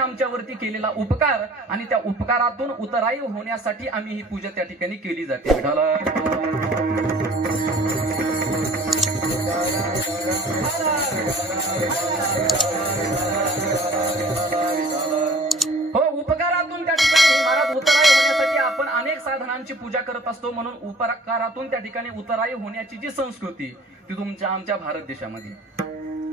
आमच्यावरती केलेला उपकार आणि त्या उपकारातून उतराई होण्यासाठी आम्ही ही पूजा त्या ठिकाणी केली जाते. हो, उपकारातून त्या ठिकाणी महाराज उतराई होण्यासाठी आपण अनेक साधनांची पूजा करत असतो. म्हणून उपकारातून त्या ठिकाणी उतराई होण्याची जी संस्कृती ती तुमच्या आमच्या भारत देशामध्ये,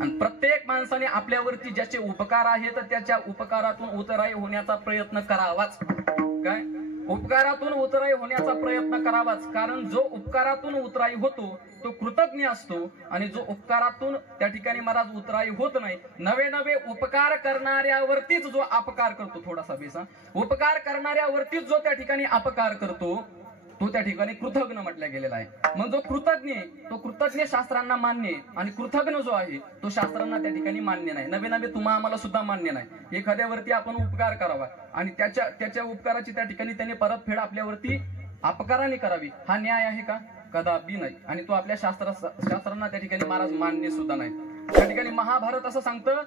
आणि प्रत्येक माणसाने आपल्यावरती ज्याचे उपकार आहेत त्याच्या उपकारातून उतराई होण्याचा प्रयत्न करावाच. काय उपकारातून उतराई होण्याचा प्रयत्न करावाच, कारण जो उपकारातून उतराई होतो तो कृतज्ञ असतो, आणि जो उपकारातून त्या ठिकाणी महाराज उतराई होत नाही, नवे नवे उपकार करणाऱ्यावरतीच जो अपकार करतो, थोडासा बेसा उपकार करणाऱ्यावरतीच जो त्या ठिकाणी अपकार करतो तो त्या ठिकाणी कृतज्ञ म्हटला गेलेला आहे. मग जो कृतज्ञ तो कृतज्ञ शास्त्रांना मान्य आहे, आणि कृतज्ञ जो आहे तो शास्त्रांना त्या ठिकाणी मान्य नाही. नवे नवे तुम्हा आम्हाला सुद्धा मान्य नाही. एखाद्यावरती आपण उपकार करावा आणि त्याच्या उपकाराची त्या ठिकाणी त्याने परतफेड आपल्यावरती अपकाराने करावी, हा न्याय आहे का? कदापि नाही. आणि तो आपल्या शास्त्रांना त्या ठिकाणी महाराज मान्य सुद्धा नाही. त्या ठिकाणी महाभारत असं सांगतं,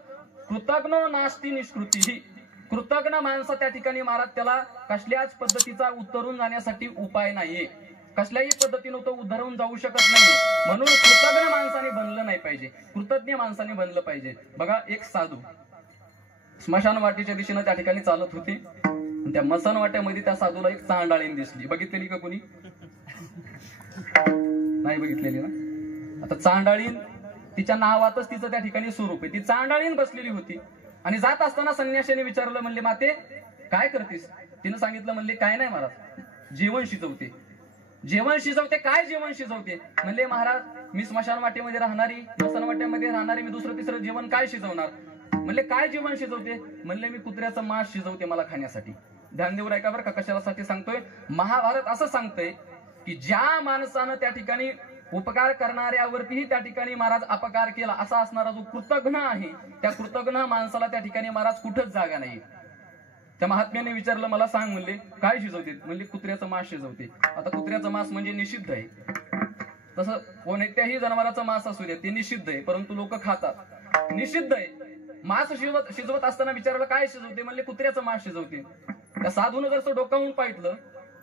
कृतज्ञ नास्ति निष्कृती. कृतज्ञ माणसं त्या ठिकाणी महाराज त्याला कसल्याच पद्धतीचा उतरून जाण्यासाठी उपाय नाहीये, कसल्याही पद्धतीने तो उद्धरून जाऊ शकत नाही. म्हणून कृतज्ञ माणसाने बनलं नाही पाहिजे, कृतज्ञ माणसाने बनलं पाहिजे. बघा, एक साधू स्मशान वाटेच्या दिशेनं त्या ठिकाणी चालत होते. त्या मसन वाट्यामध्ये त्या साधूला एक चांडाळीन दिसली. बघितलेली का कोणी? नाही बघितलेली ना. आता चांडाळीन तिच्या नावातच तिचं त्या ठिकाणी स्वरूप आहे. ती चांडाळीन बसलेली होती आणि जात असताना संन्याशाने विचारलं, म्हणले माते काय करतेस? तिनं सांगितलं, म्हणले काय नाही महाराज, जेवण शिजवते. जेवण शिजवते? काय जेवण शिजवते? म्हणले महाराज, मी स्मशान वाटेमध्ये राहणारी, मसन वाट्यामध्ये राहणारी, मी दुसरं तिसरं जेवण काय शिजवणार? म्हणले काय जेवण शिजवते? म्हणले मी कुत्र्याचं मांस शिजवते मला खाण्यासाठी. ध्यान देऊ राय का बरं का, कशासाठी सांगतोय? महाभारत असं सांगतंय की ज्या माणसानं त्या ठिकाणी उपकार करणाऱ्यावरतीही त्या ठिकाणी महाराज अपकार केला, असा असणारा जो कृतज्ञ आहे, त्या कृतज्ञ माणसाला त्या ठिकाणी महाराज कुठंच जागा नाही. त्या महात्म्याने विचारलं, मला सांग, म्हणले काय शिजवते? म्हणले कुत्र्याचं मांस शिजवते. आता कुत्र्याचं मांस म्हणजे निषिद्ध आहे. तसं कोणत्याही जनावराचं मांस असू द्या, ते निषिद्ध आहे, परंतु लोक खातात, निषिद्ध आहे. मांस शिजवत असताना विचारलं काय शिजवते? म्हणले कुत्र्याचं मांस शिजवते. त्या साधून जर डोकावून पाहिलं,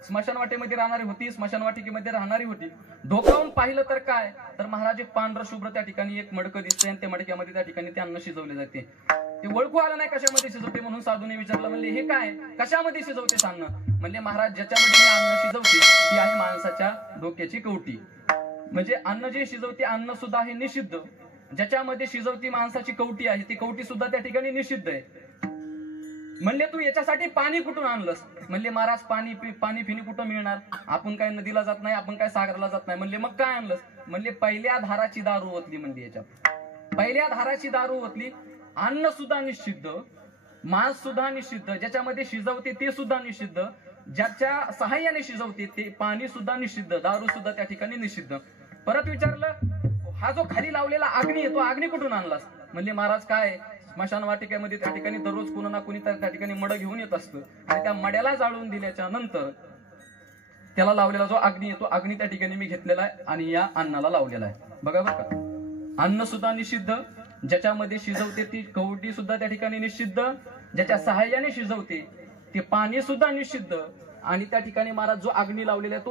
स्मशान वाटेमध्ये राहणारी होती, स्मशान वाटिकेमध्ये राहणारी होती, डोकावून पाहिलं तर काय, तर महाराज एक पांढर शुभ्र त्या ठिकाणी एक मडकं दिसतंय, आणि त्या मडक्यामध्ये त्या ठिकाणी ते अन्न शिजवले जाते. ते ओळखू आलं नाही कशामध्ये शिजवते, म्हणून साधूने विचारलं, म्हणले हे काय, कशामध्ये शिजवते अन्न? म्हणले महाराज, ज्याच्यामध्ये मी अन्न शिजवते ती आहे माणसाच्या डोक्याची कवटी. म्हणजे अन्न जे शिजवते अन्न सुद्धा आहे निषिद्ध, ज्याच्यामध्ये शिजवती माणसाची कवटी आहे ती कवटी सुद्धा त्या ठिकाणी निषिद्ध आहे. म्हणले तू याच्यासाठी पाणी कुठून आणलंस? म्हणले महाराज, पाणी फिनी कुठं मिळणार? आपण काय नदीला जात नाही, आपण काय सागराला जात नाही. म्हणले मग काय आणलंस? म्हणले पहिल्या धाराची दारू ओतली. म्हणजे याच्यात पहिल्या धाराची दारू ओतली. अन्न सुद्धा निषिद्ध, मांस सुद्धा निषिद्ध, ज्याच्यामध्ये शिजवते ते सुद्धा निषिद्ध, ज्याच्या सहाय्याने शिजवते ते पाणी सुद्धा निषिद्ध, दारू सुद्धा त्या ठिकाणी निषिद्ध. परत विचारलं, हा जो खाली लावलेला अग्नी आहे तो अग्नी कुठून आणलास? म्हणले महाराज काय, स्मशान वाटिकेमध्ये त्या ठिकाणी दररोज कुणी ना कुणी त्या ठिकाणी मड घेऊन येत असतं, आणि त्या मड्याला जाळून दिल्याच्या नंतर त्याला लावलेला जो अग्नी आहे तो अग्नी त्या ठिकाणी मी घेतलेला आहे आणि या अन्नाला लावलेला आहे. बघा बरं का, अन्न सुद्धा निषिद्ध, ज्याच्यामध्ये शिजवते ती कवटी सुद्धा त्या ठिकाणी निषिद्ध, ज्याच्या सहाय्याने शिजवते ते पाणी सुद्धा निषिद्ध, आणि त्या ठिकाणी महाराज जो अग्नी लावलेला आहे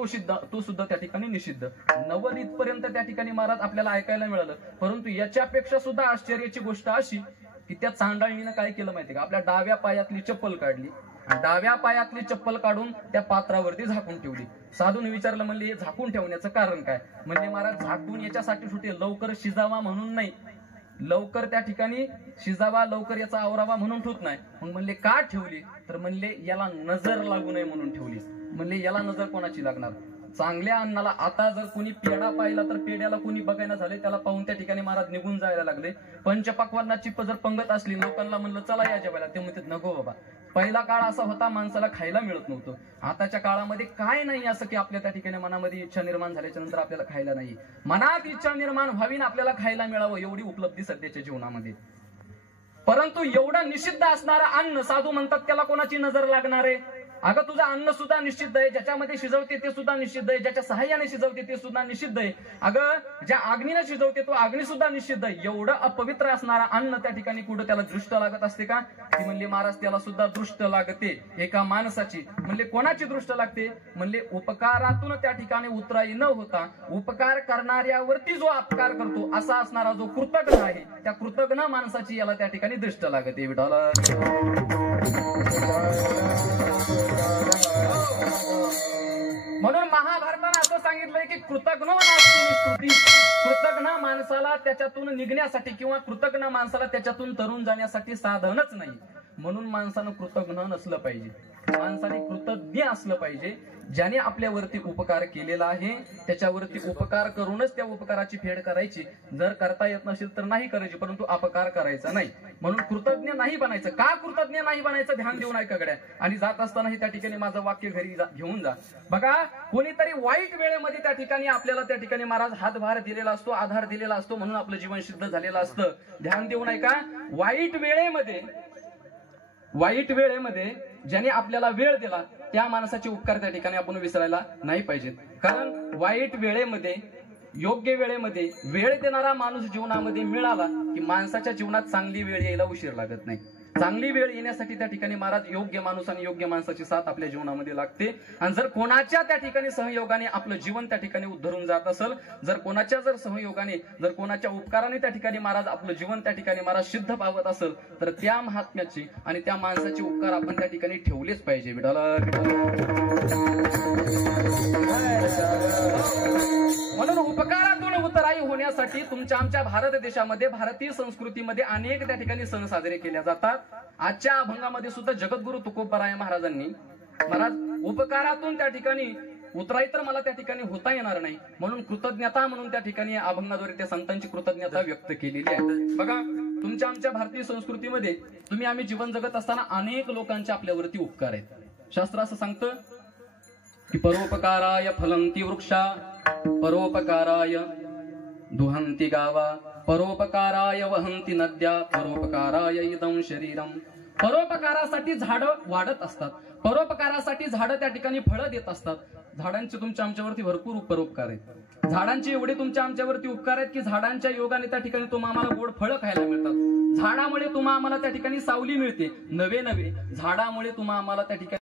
तो सुद्धा त्या ठिकाणी निषिद्ध. नवल इथपर्यंत त्या ठिकाणी महाराज आपल्याला ऐकायला मिळालं. परंतु याच्यापेक्षा सुद्धा आश्चर्याची गोष्ट अशी की त्या चांडाळणीनं काय केलं माहितीये का, आपल्या डाव्या पायातली चप्पल काढली, डाव्या पायातली चप्पल काढून त्या पात्रावरती झाकून ठेवली. साधूने विचारलं, म्हणले हे झाकून ठेवण्याचं कारण काय? म्हणजे महाराज झाकून याच्यासाठी ठेवते लवकर शिजावा म्हणून नाही, लवकर त्या ठिकाणी शिजावा, लवकर याचा आवरावा म्हणून ठेवत नाही. मग म्हणले का ठेवली? तर म्हणले याला नजर लागू नये म्हणून ठेवली. म्हणले याला नजर कोणाची लागणार? चांगल्या अन्नाला. आता जर कोणी पेढा पाहिला तर पेढ्याला कोणी बघायला झाले, त्याला पाहून त्या ठिकाणी महाराज निघून जायला लागले. पंचपक्वान्नाची जर पंगत असली, लोकांना म्हणलं चला या जेवायला, ते म्हणतात नको बाबा. पहिला काळ असा होता माणसाला खायला मिळत नव्हतं. आताच्या काळामध्ये काय नाही असं की आपल्या त्या ठिकाणी मनामध्ये इच्छा निर्माण झाल्याच्या नंतर आपल्याला खायला नाही, मनात इच्छा निर्माण व्हावी आपल्याला खायला मिळावं, एवढी उपलब्धी सध्याच्या जीवनामध्ये. परंतु एवढं निषिद्ध असणारं अन्न साधू म्हणतात त्याला कोणाची नजर लागणार आहे? अगं तुझं अन्न सुद्धा निषिद्ध आहे, ज्याच्यामध्ये शिजवते ते सुद्धा निषिद्ध आहे, ज्याच्या सहाय्याने शिजवते ते सुद्धा निषिद्ध आहे. अगं ज्या अग्नीने शिजवते तो अग्नी सुद्धा निषिद्ध आहे. एवढं अपवित्र असणारा अन्न त्या ठिकाणी कुठं त्याला दृष्ट लागत असते का? ती म्हणली महाराज त्याला सुद्धा दृष्ट लागते एका माणसाची. म्हणले कोणाची दृष्ट लागते? म्हणले उपकारातून त्या ठिकाणी उतराई न होता उपकार करणाऱ्यावरती जो अपकार करतो असा असणारा जो कृतज्ञ आहे त्या कृतज्ञ माणसाची याला त्या ठिकाणी दृष्ट लागते. विठाला म्हणून महाभारताने असं सांगितलंय की कृतज्ञ स्तुती, कृतज्ञ माणसाला त्याच्यातून निघण्यासाठी किंवा कृतज्ञ माणसाला त्याच्यातून तरुण जाण्यासाठी साधनच नाही. म्हणून माणसानं कृतज्ञ नसलं पाहिजे, माणसाने कृतज्ञ असलं पाहिजे. ज्याने आपल्यावरती उपकार केलेला आहे त्याच्यावरती उपकार करूनच त्या उपकाराची फेड करायची. जर करता येत नसेल तर नाही करायची, परंतु अपकार करायचा नाही. म्हणून कृतज्ञ नाही बनायचं. का कृतज्ञ नाही बनायचं? ध्यान देऊन ऐका गड्या. आणि जात असतानाही त्या ठिकाणी माझं वाक्य घरी घेऊन जा. बघा कोणीतरी वाईट वेळेमध्ये त्या ठिकाणी आपल्याला त्या ठिकाणी महाराज हातभार दिलेला असतो, आधार दिलेला असतो, म्हणून आपलं जीवन सिद्ध झालेलं असतं. ध्यान देऊन ऐका. वाईट वेळेमध्ये ज्याने आपल्याला वेळ दिला त्या माणसाचे उपकार त्या ठिकाणी आपण विसरायला नाही पाहिजेत. कारण वाईट वेळेमध्ये योग्य वेळेमध्ये वेळ देणारा माणूस जीवनामध्ये मिळाला की माणसाच्या जीवनात चांगली वेळ यायला उशीर लागत नाही. चांगली वेळ येण्यासाठी त्या ठिकाणी महाराज योग्य माणूस आणि योग्य माणसाची साथ आपल्या जीवनामध्ये लागते. आणि जर कोणाच्या त्या ठिकाणी सहयोगाने आपलं जीवन त्या ठिकाणी उद्धरून जात असेल, जर कोणाच्या जर सहयोगाने जर कोणाच्या उपकाराने त्या ठिकाणी महाराज आपलं जीवन त्या ठिकाणी महाराज सिद्ध पावत असेल तर त्या महात्म्याची आणि त्या माणसाचे उपकार आपण त्या ठिकाणी ठेवलेच पाहिजे. म्हणून उपकारातून उतराई होण्यासाठी तुमच्या आमच्या भारत देशामध्ये भारतीय संस्कृतीमध्ये अनेक त्या ठिकाणी सण साजरे केले जातात. आजच्या अभंगामध्ये सुद्धा जगद्गुरु तुकोबराय महाराजांनी महाराज उपकारातून त्या ठिकाणी उतराई तर मला त्या ठिकाणी होता येणार नाही म्हणून कृतज्ञता म्हणून त्या ठिकाणी अभंगाद्वारे त्या संतांची कृतज्ञता व्यक्त केलेली आहे. बघा तुमच्या आमच्या भारतीय संस्कृतीमध्ये तुम्ही आम्ही जीवन जगत असताना अनेक लोकांचे आपल्यावरती उपकार आहेत. शास्त्र असं सांगतं की परोपकाराय फलंती वृक्षा, परोपकाराय दुहंती गावा, परोपकाराय वहंती नद्या, परोपकाराय इदं शरीरम. परोपकारासाठी झाडं वाढत असतात, परोपकारासाठी झाडं त्या ठिकाणी फळं देत असतात. झाडांचे तुमच्या आमच्यावरती भरपूर परोपकार आहेत. झाडांचे एवढे तुमच्या आमच्यावरती उपकार आहेत की झाडांच्या योगाने त्या ठिकाणी तुम्हाला आम्हाला गोड फळं खायला मिळतात. झाडामुळे तुम्हाला आम्हाला त्या ठिकाणी सावली मिळते. नवे झाडामुळे तुम्हाला आम्हाला त्या ठिकाणी